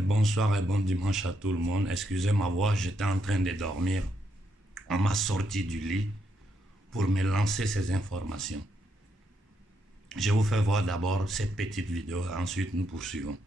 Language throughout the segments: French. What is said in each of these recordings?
Bonsoir et bon dimanche à tout le monde. Excusez ma voix, j'étais en train de dormir. On m'a sorti du lit pour me lancer ces informations. Je vous fais voir d'abord cette petite vidéo, ensuite nous poursuivons.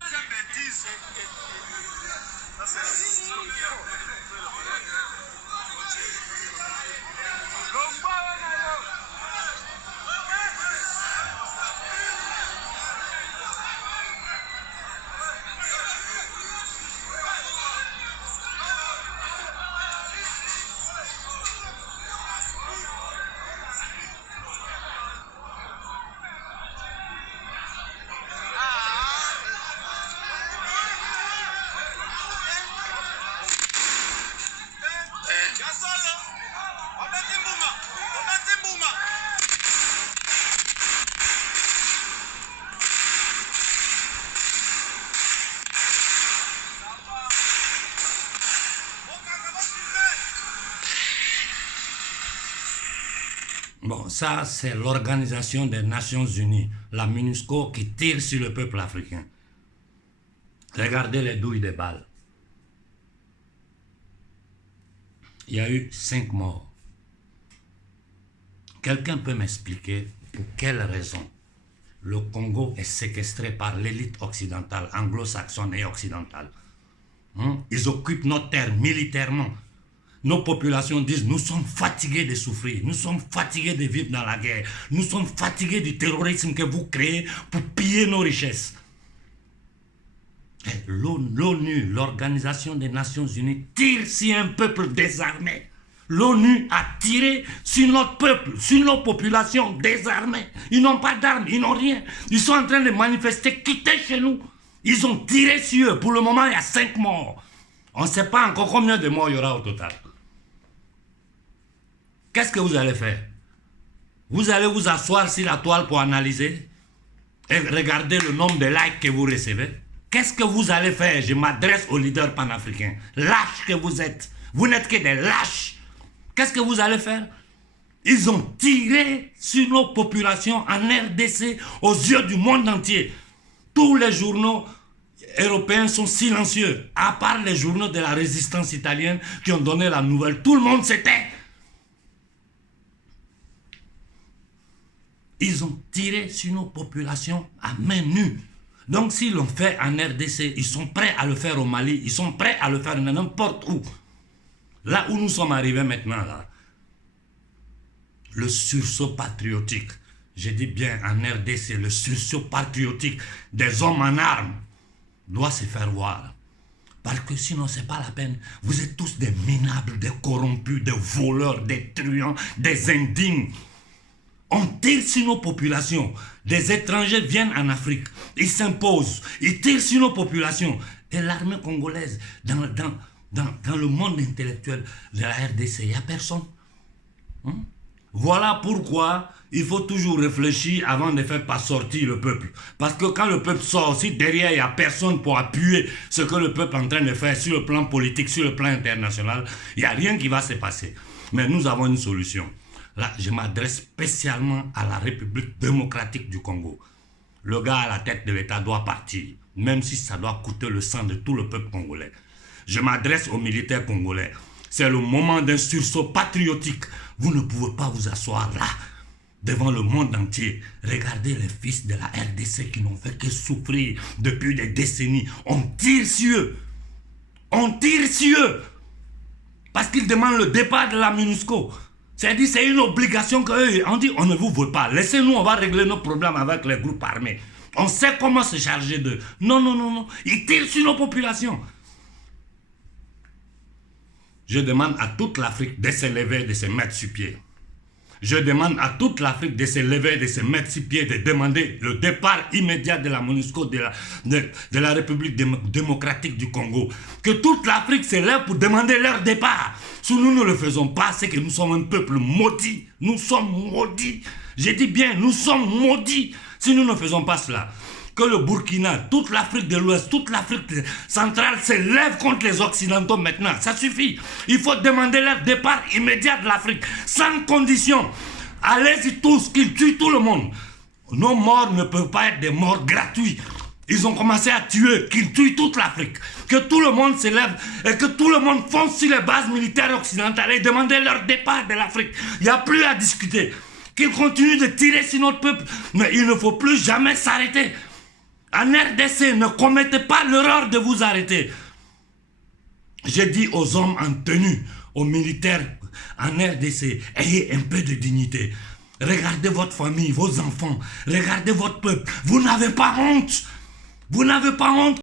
Bon, ça c'est l'Organisation des Nations Unies, la MINUSCO, qui tire sur le peuple africain. Regardez les douilles des balles. Il y a eu 5 morts. Quelqu'un peut m'expliquer pour quelle raison le Congo est séquestré par l'élite occidentale, anglo-saxonne et occidentale? Ils occupent notre terre militairement. Nos populations disent: nous sommes fatigués de souffrir, nous sommes fatigués de vivre dans la guerre, nous sommes fatigués du terrorisme que vous créez pour piller nos richesses. L'ONU, l'Organisation des Nations Unies, tire sur un peuple désarmé. L'ONU a tiré sur notre peuple, sur nos populations désarmées. Ils n'ont pas d'armes, ils n'ont rien. Ils sont en train de manifester, quitter chez nous. Ils ont tiré sur eux. Pour le moment, il y a 5 morts. On ne sait pas encore combien de morts il y aura au total. Qu'est-ce que vous allez faire? Vous allez vous asseoir sur la toile pour analyser et regarder le nombre de likes que vous recevez? Qu'est-ce que vous allez faire? Je m'adresse aux leaders panafricains. Lâches que vous êtes. Vous n'êtes que des lâches. Qu'est-ce que vous allez faire? Ils ont tiré sur nos populations en RDC aux yeux du monde entier. Tous les journaux européens sont silencieux, à part les journaux de la résistance italienne qui ont donné la nouvelle. Tout le monde se tait. Ils ont tiré sur nos populations à main nue. Donc s'ils l'ont fait en RDC, ils sont prêts à le faire au Mali, ils sont prêts à le faire n'importe où. Là où nous sommes arrivés maintenant, là, le sursaut patriotique, je dis bien en RDC, le sursaut patriotique des hommes en armes doit se faire voir. Parce que sinon, ce n'est pas la peine. Vous êtes tous des minables, des corrompus, des voleurs, des truands, des indignes. On tire sur nos populations. Des étrangers viennent en Afrique. Ils s'imposent. Ils tirent sur nos populations. Et l'armée congolaise, dans le monde intellectuel de la RDC, il n'y a personne. Voilà pourquoi il faut toujours réfléchir avant de faire pas sortir le peuple. Parce que quand le peuple sort, si derrière il n'y a personne pour appuyer ce que le peuple est en train de faire sur le plan politique, sur le plan international, il n'y a rien qui va se passer. Mais nous avons une solution. Là, je m'adresse spécialement à la République démocratique du Congo. Le gars à la tête de l'État doit partir, même si ça doit coûter le sang de tout le peuple congolais. Je m'adresse aux militaires congolais. C'est le moment d'un sursaut patriotique. Vous ne pouvez pas vous asseoir là, devant le monde entier. Regardez les fils de la RDC qui n'ont fait que souffrir depuis des décennies. On tire sur eux. On tire sur eux. Parce qu'ils demandent le départ de la MINUSCO. C'est-à-dire c'est une obligation qu'eux, on dit on ne vous veut pas. Laissez-nous, on va régler nos problèmes avec les groupes armés. On sait comment se charger d'eux. Non, non, non, non. Ils tirent sur nos populations. Je demande à toute l'Afrique de se lever, de se mettre sur pied. Je demande à toute l'Afrique de se lever, de se mettre sur pied, de demander le départ immédiat de la MONUSCO, de la République démocratique du Congo. Que toute l'Afrique se lève pour demander leur départ. Si nous ne le faisons pas, c'est que nous sommes un peuple maudit. Nous sommes maudits. Je dis bien, nous sommes maudits si nous ne faisons pas cela. Que le Burkina, toute l'Afrique de l'Ouest, toute l'Afrique centrale se lève contre les Occidentaux maintenant. Ça suffit. Il faut demander leur départ immédiat de l'Afrique, sans condition. Allez-y tous, qu'ils tuent tout le monde. Nos morts ne peuvent pas être des morts gratuits. Ils ont commencé à tuer, qu'ils tuent toute l'Afrique. Que tout le monde s'élève et que tout le monde fonce sur les bases militaires occidentales et demander leur départ de l'Afrique. Il n'y a plus à discuter. Qu'ils continuent de tirer sur notre peuple. Mais il ne faut plus jamais s'arrêter. En RDC, ne commettez pas l'erreur de vous arrêter. J'ai dit aux hommes en tenue, aux militaires en RDC, ayez un peu de dignité. Regardez votre famille, vos enfants. Regardez votre peuple. Vous n'avez pas honte. Vous n'avez pas honte.